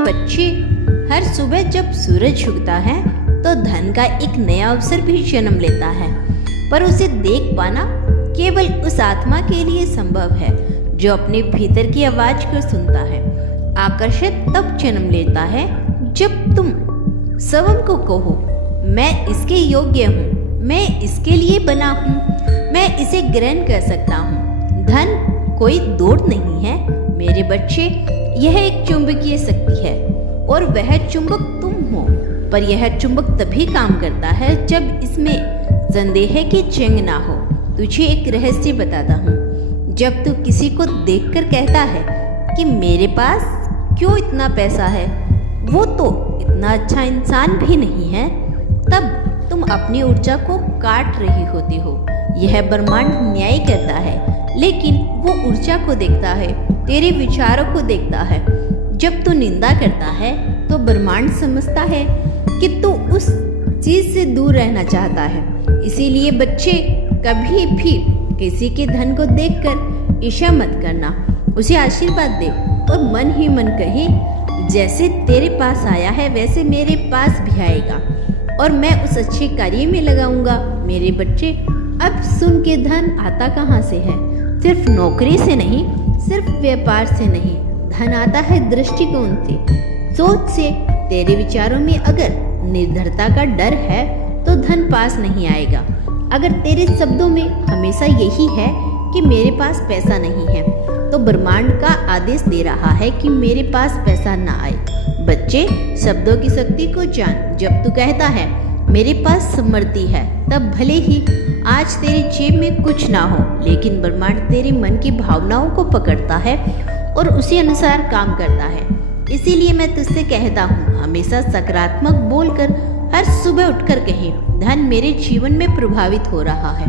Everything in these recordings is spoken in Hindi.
बच्चे, हर सुबह जब सूरज उगता है तो धन का एक नया अवसर भी जन्म लेता है, पर उसे देख पाना केवल उस आत्मा के लिए संभव है जो अपने भीतर की आवाज को सुनता है। आकर्षण तब जन्म लेता है जब तुम स्वयं को कहो, मैं इसके योग्य हूँ, मैं इसके लिए बना हूँ, मैं इसे ग्रहण कर सकता हूँ। धन कोई दौड़ नहीं है मेरे बच्चे, यह एक चुंबकीय शक्ति है और वह चुंबक तुम हो। पर यह चुंबक तभी काम करता है जब इसमें संदेह की जंग ना हो। तुझे एक रहस्य बताता हूँ, जब तू किसी को देखकर कहता है कि मेरे पास क्यों इतना पैसा है, वो तो इतना अच्छा इंसान भी नहीं है, तब तुम अपनी ऊर्जा को काट रही होती हो। यह ब्रह्मांड न्याय करता है, लेकिन वो ऊर्जा को देखता है, तेरे विचारों को देखता है। जब तू निंदा करता है तो ब्रह्मांड समझता है कि तू उस चीज से दूर रहना चाहता है। इसीलिए बच्चे, कभी भी किसी के धन को देखकर ईर्ष्या मत करना, उसे आशीर्वाद दे और मन ही मन कहे, जैसे तेरे पास आया है वैसे मेरे पास भी आएगा और मैं उस अच्छे कार्य में लगाऊंगा। मेरे बच्चे, अब सुन के धन आता कहाँ से है? सिर्फ नौकरी से नहीं, सिर्फ व्यापार से नहीं, धन आता है दृष्टिकोण से, सोच से। तेरे विचारों में अगर निर्धरता का डर है तो धन पास नहीं आएगा। अगर तेरे शब्दों में हमेशा यही है कि मेरे पास पैसा नहीं है, तो ब्रह्मांड का आदेश दे रहा है कि मेरे पास पैसा ना आए। बच्चे, शब्दों की शक्ति को जान। जब तू कहता है मेरे पास समृद्धि है, तब भले ही आज तेरी जेब में कुछ ना हो, लेकिन ब्रह्मांड तेरे मन की भावनाओं को पकड़ता है और उसी अनुसार काम करता है। इसीलिए मैं तुझसे कहता हूँ, हमेशा सकारात्मक बोलकर हर सुबह उठकर कहे, धन मेरे जीवन में प्रभावित हो रहा है,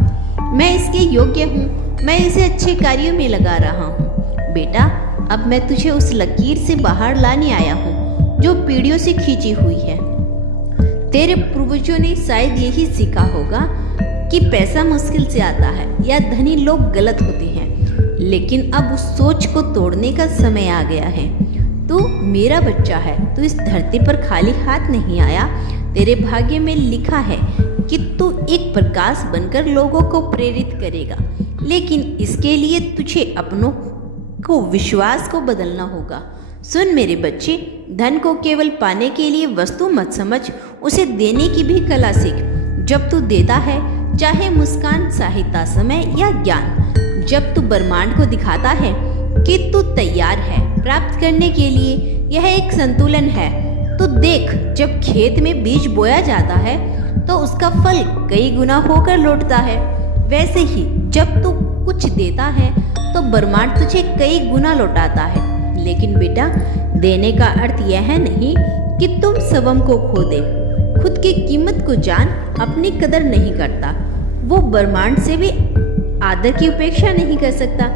मैं इसके योग्य हूँ, मैं इसे अच्छे कार्यों में लगा रहा हूँ। बेटा, अब मैं तुझे उस लकीर से बाहर लाने आया हूँ जो पीढ़ियों से खींची हुई है। तेरे पूर्वजों ने शायद यही सीखा होगा कि पैसा मुश्किल से आता है या धनी लोग गलत होते हैं, लेकिन अब उस सोच को तोड़ने का समय आ गया है। तू मेरा बच्चा है, तू इस धरती पर खाली हाथ नहीं आया। तेरे भाग्य में लिखा है कि तू एक प्रकाश बनकर लोगों को प्रेरित करेगा, लेकिन इसके लिए तुझे अपनों को विश्वास को बदलना होगा। सुन मेरे बच्चे, धन को केवल पाने के लिए वस्तु मत समझ, उसे देने की भी कला सीख। जब तू देता है, चाहे मुस्कान, सहायता, समय या ज्ञान, जब तू ब्रह्मांड को दिखाता है कि तू तैयार है प्राप्त करने के लिए, यह एक संतुलन है। तो देख, जब खेत में बीज बोया जाता है तो उसका फल कई गुना होकर लौटता है। वैसे ही जब तू कुछ देता है तो ब्रह्मांड तुझे कई गुना लौटाता है। लेकिन बेटा, देने का अर्थ यह नहीं कि तुम स्वयं को खो दे। खुद की कीमत को जान, अपनी कदर नहीं करता, वो ब्रह्मांड से भी आदर की उपेक्षा नहीं कर सकता।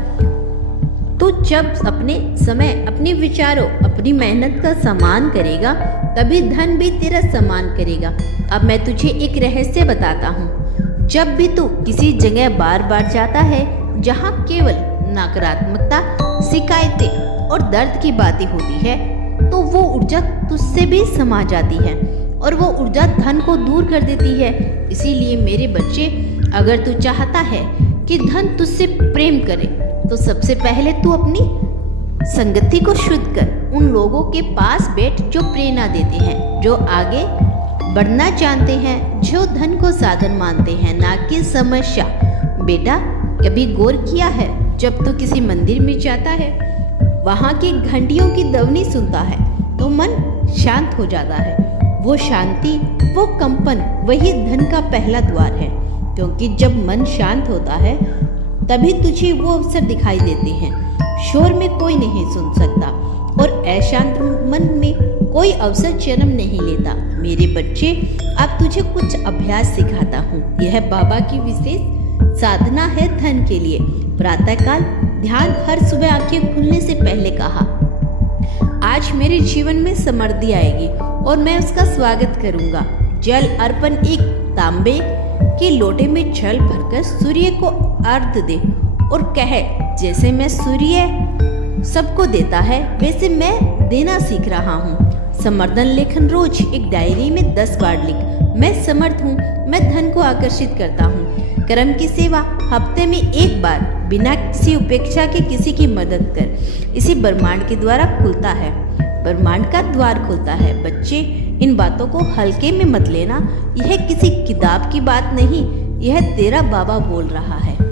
तू जब अपने समय, अपने विचारों, अपनी मेहनत का सम्मान करेगा, तभी धन भी तेरा सम्मान करेगा। अब मैं तुझे एक रहस्य बताता हूँ। जब भी तू किसी जगह बार बार जाता है जहाँ केवल नकारात्मकता, शिकायतें और दर्द की बातें होती है, तो वो ऊर्जा तुझसे भी समा जाती है और वो ऊर्जा धन को दूर कर देती है। इसीलिए मेरे बच्चे, अगर तू चाहता है कि धन तुझसे प्रेम करे, तो सबसे पहले तू अपनी संगति को शुद्ध कर। उन लोगों के पास बैठ जो प्रेरणा देते हैं, जो आगे बढ़ना जानते हैं, जो धन को साधन मानते हैं, ना कि समस्या। बेटा, कभी गौर किया है, जब तू किसी मंदिर में जाता है, वहाँ की घंटियों की ध्वनि सुनता है तो मन शांत हो जाता है। वो शांति, वो कंपन, वही धन का पहला द्वार है, क्योंकि जब मन शांत होता है तभी तुझे वो अवसर दिखाई देते हैं। शोर में कोई नहीं सुन सकता और अशांत मन में कोई अवसर जन्म नहीं लेता। मेरे बच्चे, अब तुझे कुछ अभ्यास सिखाता हूँ। यह बाबा की विशेष साधना है धन के लिए। प्रातःकाल ध्यान, हर सुबह आंखें खुलने से पहले कहा, आज मेरे जीवन में समृद्धि आएगी और मैं उसका स्वागत करूंगा। जल अर्पण, एक तांबे के लोटे में जल भरकर सूर्य को अर्घ दे और कहे, जैसे मैं सूर्य सबको देता है, वैसे मैं देना सीख रहा हूँ। समर्दन लेखन रोज एक डायरी में 10 बार लिख। मैं समर्थ हूँ, मैं धन को आकर्षित करता हूँ। कर्म की सेवा हफ्ते में 1 बार, बिना किसी उपेक्षा के किसी की मदद कर, इसी ब्रह्मांड के द्वारा खुलता है, ब्रह्मांड का द्वार खुलता है। बच्चे, इन बातों को हल्के में मत लेना। यह किसी किताब की बात नहीं, यह तेरा बाबा बोल रहा है।